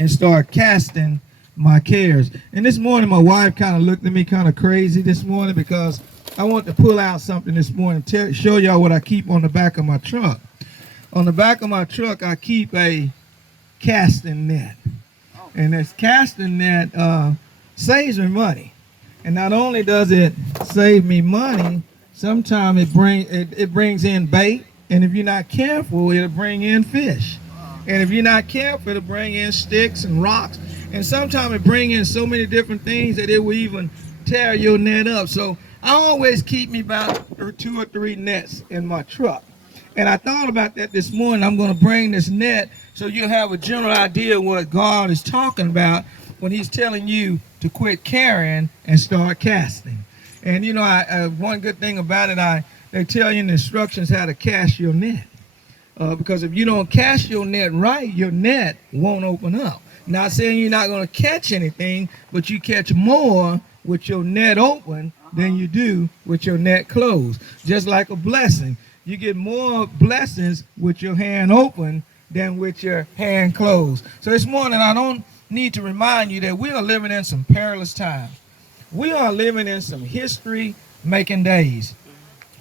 and start casting my cares. And this morning, my wife kind of looked at me kind of crazy this morning because I want to pull out something this morning, show y'all what I keep on the back of my truck. On the back of my truck, I keep a casting net. And this casting net saves me money. And not only does it save me money, sometimes it brings in bait. And if you're not careful, it'll bring in fish. And if you're not careful, it'll bring in sticks and rocks. And sometimes it brings in so many different things that it will even tear your net up. So I always keep me about 2 or 3 nets in my truck. And I thought about that this morning. I'm going to bring this net so you'll have a general idea of what God is talking about when he's telling you to quit carrying and start casting. And you know, one good thing about it, they tell you in the instructions how to cast your net. Because if you don't cast your net right, your net won't open up. Not saying you're not going to catch anything, but you catch more with your net open than you do with your net closed. Just like a blessing. You get more blessings with your hand open than with your hand closed. So this morning, I don't need to remind you that we are living in some perilous times. We are living in some history-making days.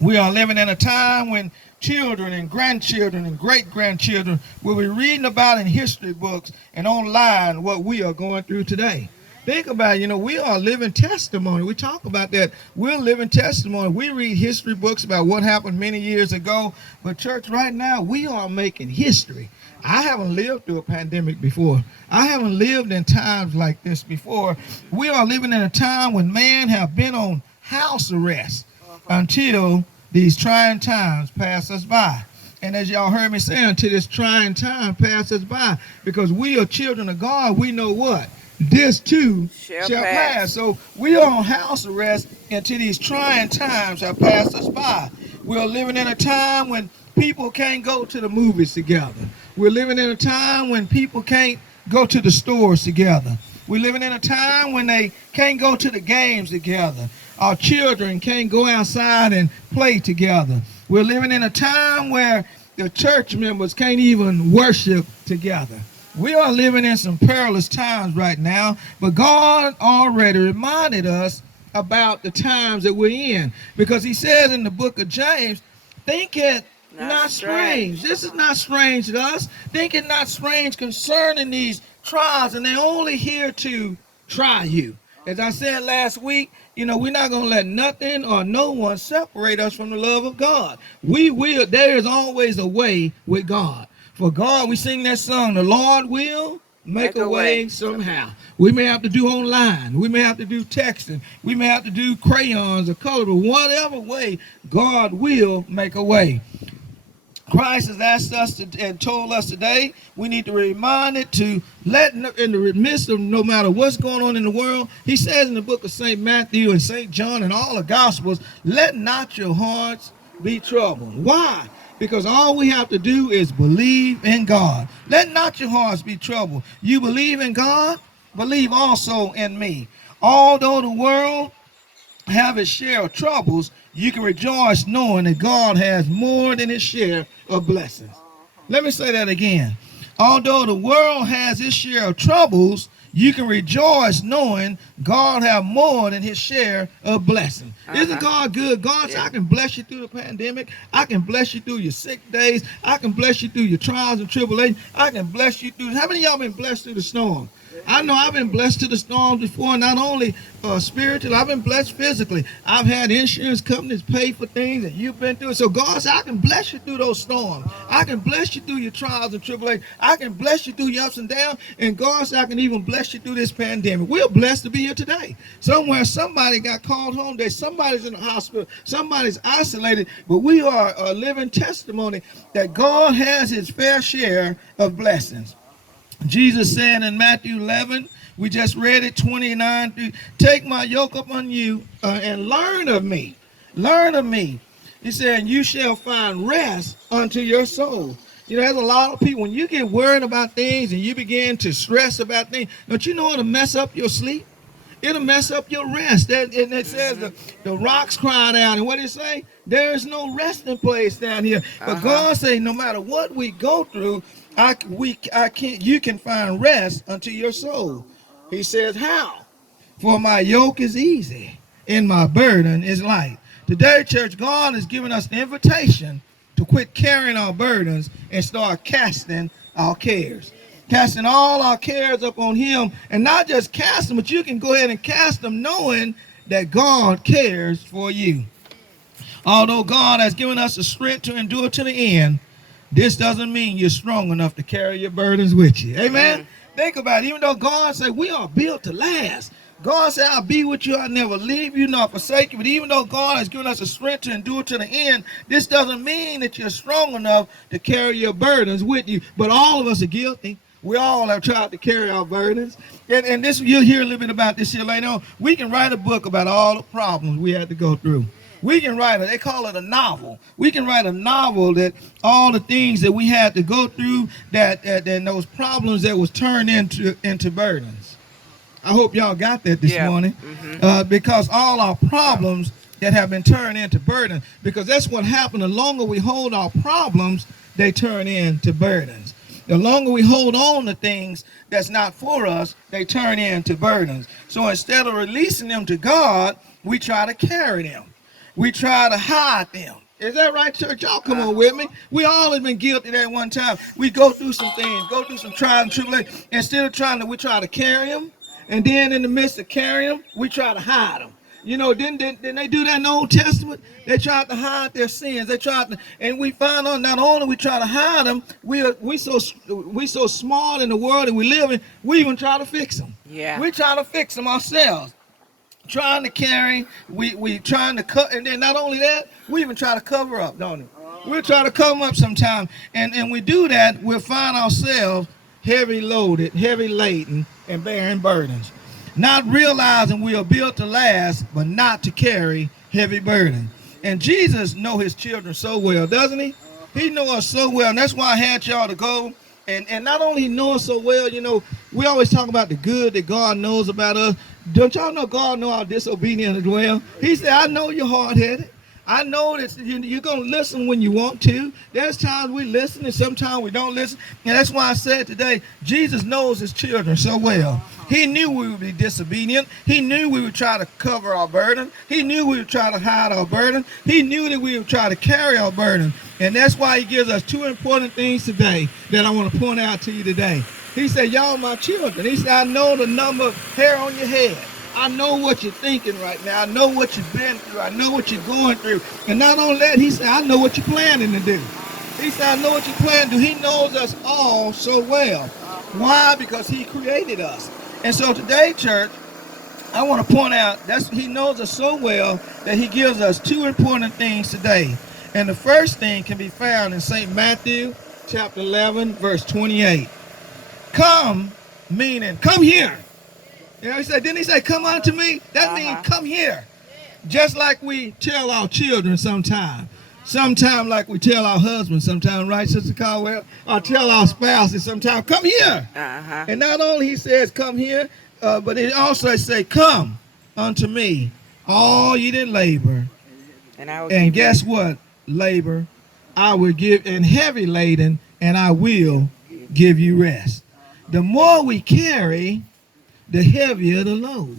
We are living in a time when children and grandchildren and great-grandchildren will be reading about in history books and online what we are going through today. Think about it, we are living testimony. We talk about that. We're living testimony. We read history books about what happened many years ago. But church, right now, we are making history. I haven't lived through a pandemic before. I haven't lived in times like this before. We are living in a time when man have been on house arrest until these trying times pass us by. And as y'all heard me say, until this trying time passes us by, because we are children of God, we know what? This too shall pass. So we are on house arrest until these trying times have passed us by. We're living in a time when people can't go to the movies together. We're living in a time when people can't go to the stores together. We're living in a time when they can't go to the games together. Our children can't go outside and play together. We're living in a time where the church members can't even worship together. We are living in some perilous times right now, but God already reminded us about the times that we're in, because he says in the book of James, think it not strange. This is not strange to us. Think it not strange concerning these trials, and they're only here to try you. As I said last week, we're not going to let nothing or no one separate us from the love of God. There is always a way with God. For God, we sing that song, the Lord will make a way somehow. We may have to do online. We may have to do texting. We may have to do crayons or color, but whatever way, God will make a way. Christ has asked us and told us today, we need to be reminded to let in the midst of no matter what's going on in the world. He says in the book of St. Matthew and St. John and all the Gospels, let not your hearts be troubled. Why? Because all we have to do is believe in God. Let not your hearts be troubled. You believe in God, believe also in me. Although the world have its share of troubles, you can rejoice knowing that God has more than its share of blessings. Let me say that again. Although the world has its share of troubles, you can rejoice knowing God have more than his share of blessing. Isn't God good? God said, I can bless you through the pandemic. I can bless you through your sick days. I can bless you through your trials and tribulations. I can bless you through. How many of y'all been blessed through the storm? I know I've been blessed through the storms before, not only spiritually, I've been blessed physically. I've had insurance companies pay for things that you've been through. So God said, I can bless you through those storms. I can bless you through your trials and tribulations. I can bless you through your ups and downs. And God said, I can even bless you through this pandemic. We're blessed to be here today. Somewhere somebody got called home. Somebody's in the hospital. Somebody's isolated. But we are a living testimony that God has his fair share of blessings. Jesus said in Matthew 11, we just read it, 29, take my yoke upon you and learn of me. Learn of me. He said, you shall find rest unto your soul. There's a lot of people, when you get worried about things and you begin to stress about things, don't you know it'll mess up your sleep? It'll mess up your rest. And it says the rocks cried out. And what did it say? There is no resting place down here. But God say, no matter what we go through, you can find rest unto your soul. He says, how? For my yoke is easy and my burden is light. Today, church, God has given us the invitation to quit carrying our burdens and start casting our cares. Casting all our cares up on him, and not just cast them, but you can go ahead and cast them knowing that God cares for you. Although God has given us the strength to endure to the end, this doesn't mean you're strong enough to carry your burdens with you. Amen? Think about it. Even though God said we are built to last. God said, I'll be with you. I'll never leave you nor forsake you. But even though God has given us the strength to endure to the end, this doesn't mean that you're strong enough to carry your burdens with you. But all of us are guilty. We all have tried to carry our burdens. And this, you'll hear a little bit about this here later on. We can write a book about all the problems we had to go through. We can write they call it a novel. We can write a novel that all the things that we had to go through, that those problems that was turned into burdens. I hope y'all got that this morning. Because all our problems that have been turned into burdens, because that's what happened. The longer we hold our problems, they turn into burdens. The longer we hold on to things that's not for us, they turn into burdens. So instead of releasing them to God, we try to carry them. We try to hide them. Is that right, church? Y'all come on with me. We all have been guilty at one time. We go through some things, go through some trials and tribulations. Instead of we try to carry them. And then in the midst of carrying them, we try to hide them. You know, didn't they do that in the Old Testament? They tried to hide their sins. They tried to, and we find out not only we try to hide them, we so smart in the world that we live in, we even try to fix them. Yeah. We try to fix them ourselves. Trying to carry, we trying to cut, and then not only that, we even try to cover up, don't we? We'll try to cover up sometime, and we do that, we'll find ourselves heavy loaded, heavy laden, and bearing burdens. Not realizing we are built to last, but not to carry heavy burdens. And Jesus knows his children so well, doesn't he? He knows us so well, and that's why I had y'all to go. And not only know us so well, you know, we always talk about the good that God knows about us. Don't y'all know God know our disobedience as well? He said, I know you're hard-headed. I know that you're going to listen when you want to. There's times we listen and sometimes we don't listen. And that's why I said today, Jesus knows his children so well. He knew we would be disobedient. He knew we would try to cover our burden. He knew we would try to hide our burden. He knew that we would try to carry our burden. And that's why he gives us two important things today that I want to point out to you today. He said, y'all my children. He said, I know the number of hair on your head. I know what you're thinking right now. I know what you've been through. I know what you're going through. And not only that, he said, I know what you're planning to do. He said, I know what you plan to do. He knows us all so well. Why? Because he created us. And so today, church, I want to point out that he knows us so well that he gives us two important things today. And the first thing can be found in St. Matthew chapter 11, verse 28. Come, meaning come here. You know, didn't he say, come unto me? That means come here. Just like we tell our children sometimes. Sometimes like we tell our husbands sometimes, right, Sister Caldwell? Or tell our spouses sometimes, come here. And not only he says, come here, but it also say, come unto me, all ye that labor. And guess what? Labor, I will give, and heavy laden, and I will give you rest. The more we carry, the heavier the load.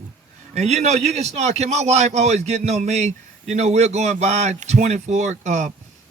And you know, you can start, my wife always getting on me, you know, we're going by 24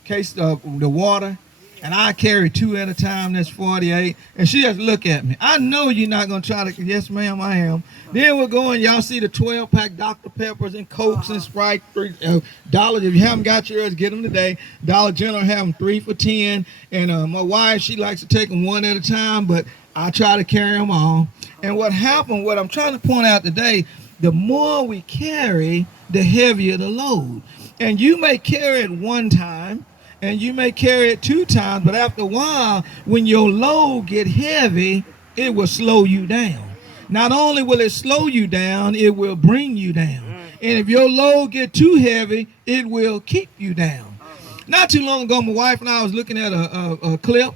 cases of the water, and I carry 2 at a time, that's 48, and she just look at me. I know you're not going to try to, yes ma'am, I am. Then we're going, y'all see the 12-pack Dr. Peppers and Cokes and Sprite, $3. If you haven't got yours, get them today. Dollar General have them 3 for $10, and my wife, she likes to take them 1 at a time, but I try to carry them all. And what happened, what I'm trying to point out today, the more we carry, the heavier the load. And you may carry it 1 time, and you may carry it 2 times, but after a while, when your load get heavy, it will slow you down. Not only will it slow you down, it will bring you down. And if your load get too heavy, it will keep you down. Not too long ago, my wife and I was looking at a clip,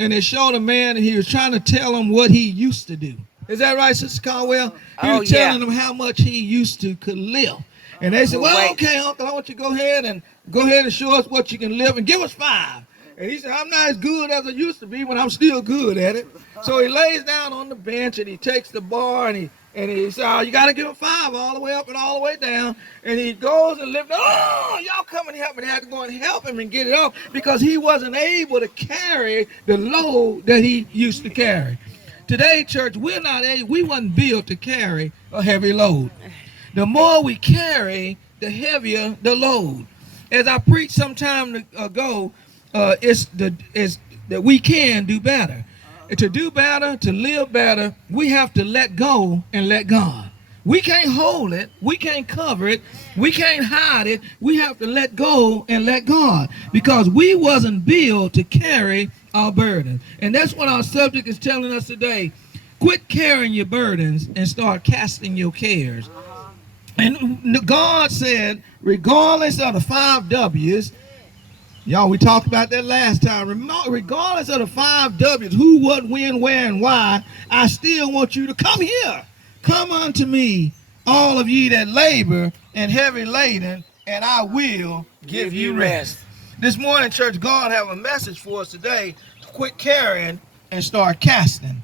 and it showed a man, and he was trying to tell him what he used to do. Is that right, Sister Caldwell? He was telling them how much he used to could live. And they said, well, okay, Uncle, I want you to go ahead and show us what you can live and give us 5. And he said, I'm not as good as I used to be, but I'm still good at it. So he lays down on the bench and he takes the bar and he said, oh, you got to give him 5 all the way up and all the way down. And he goes and lifts, oh, y'all come and help me. They had to go and help him and get it up because he wasn't able to carry the load that he used to carry. Today, church, we wasn't built to carry a heavy load. The more we carry, the heavier the load. As I preached some time ago, it's that we can do better. To do better, to live better, we have to let go and let God. We can't hold it. We can't cover it. We can't hide it. We have to let go and let God because we wasn't built to carry our burdens. And that's what our subject is telling us today. Quit carrying your burdens and start casting your cares. And God said, regardless of the 5 W's, y'all, we talked about that last time. Regardless of the 5 W's, who, what, when, where, and why, I still want you to come here. Come unto me, all of ye that labor and heavy laden, and I will give you rest. This morning, church, God have a message for us today to quit carrying and start casting.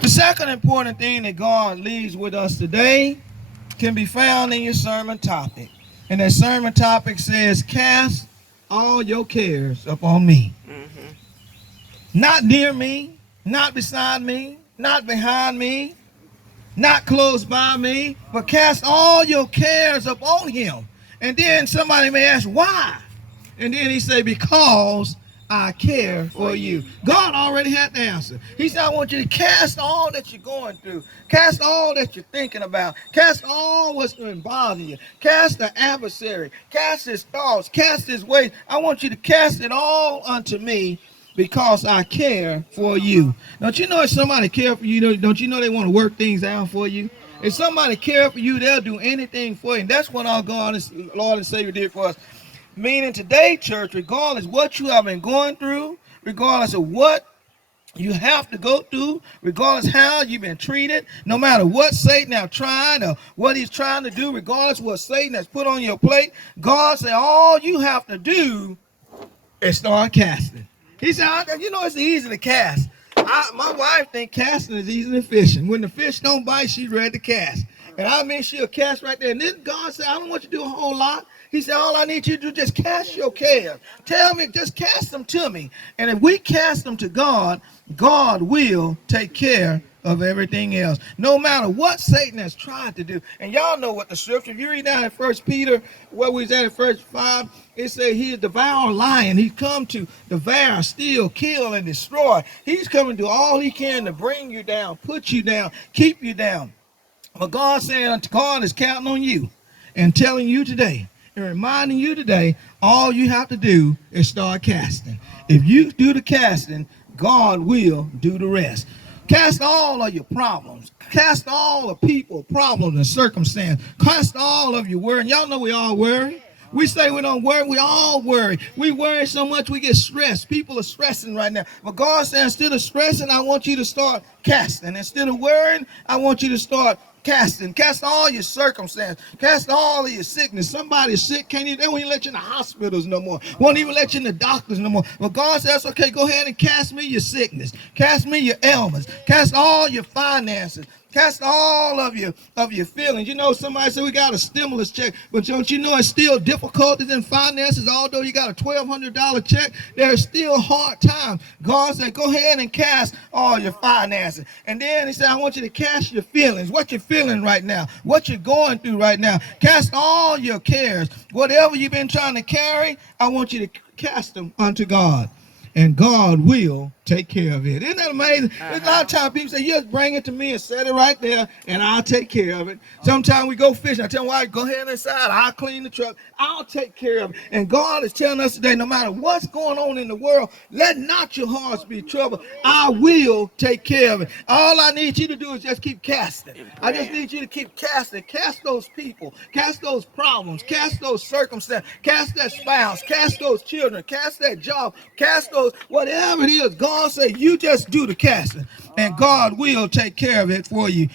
The second important thing that God leaves with us today can be found in your sermon topic. And that sermon topic says, cast all your cares upon me. Not near me, not beside me, not behind me, not close by me, but cast all your cares upon him. And then somebody may ask, why? And then he say, because I care for you. God already had the answer. He said, I want you to cast all that you're going through. Cast all that you're thinking about. Cast all what's been bothering you. Cast the adversary. Cast his thoughts. Cast his ways. I want you to cast it all unto me because I care for you. Don't you know if somebody care for you, don't you know they want to work things out for you? If somebody care for you, they'll do anything for you. And that's what our God, Lord and Savior, did for us. Meaning today, church, regardless what you have been going through, regardless of what you have to go through, regardless how you've been treated, no matter what Satan has tried or what he's trying to do, regardless what Satan has put on your plate, God said all you have to do is start casting. He said, you know, it's easy to cast. My wife think casting is easier than fishing. When the fish don't bite, she's ready to cast. And I mean, she'll cast right there. And then God said, I don't want you to do a whole lot. He said, all I need you to do is just cast your cares. Tell me, just cast them to me. And if we cast them to God, God will take care of everything else. No matter what Satan has tried to do. And y'all know what the scripture, if you read down in 1 Peter, where we was at in verse 5, it says he is devouring lion. He's come to devour, steal, kill, and destroy. He's coming to do all he can to bring you down, put you down, keep you down. But God said, God is counting on you and telling you today, and reminding you today, all you have to do is start casting. If you do the casting, God will do the rest. Cast all of your problems. Cast all the people, problems, and circumstances. Cast all of your worry. And y'all know we all worry. We say we don't worry. We all worry. We worry so much we get stressed. People are stressing right now. But God said, instead of stressing, I want you to start casting. Instead of worrying, I want you to start casting. Cast all your circumstances. Cast all of your sickness. Somebody's sick, they won't even let you in the hospitals no more. Won't even let you in the doctors no more. But God says, okay, go ahead and cast me your sickness. Cast me your ailments. Cast all your finances. Cast all of your feelings. You know, somebody said we got a stimulus check, but don't you know it's still difficulties in finances? Although you got a $1,200 check, there's still hard times. God said, go ahead and cast all your finances. And then he said, I want you to cast your feelings. What you're feeling right now. What you're going through right now. Cast all your cares. Whatever you've been trying to carry, I want you to cast them unto God. And God will take care of it. Isn't that amazing? A lot of times people say, just bring it to me and set it right there, and I'll take care of it. Sometimes we go fishing. I tell them, why, go ahead inside. I'll clean the truck. I'll take care of it. And God is telling us today, no matter what's going on in the world, let not your hearts be troubled. I will take care of it. All I need you to do is just keep casting. I just need you to keep casting. Cast those people. Cast those problems. Cast those circumstances. Cast that spouse. Cast those children. Cast that job. Cast those, whatever it is. God said, you just do the casting, and God will take care of it for you.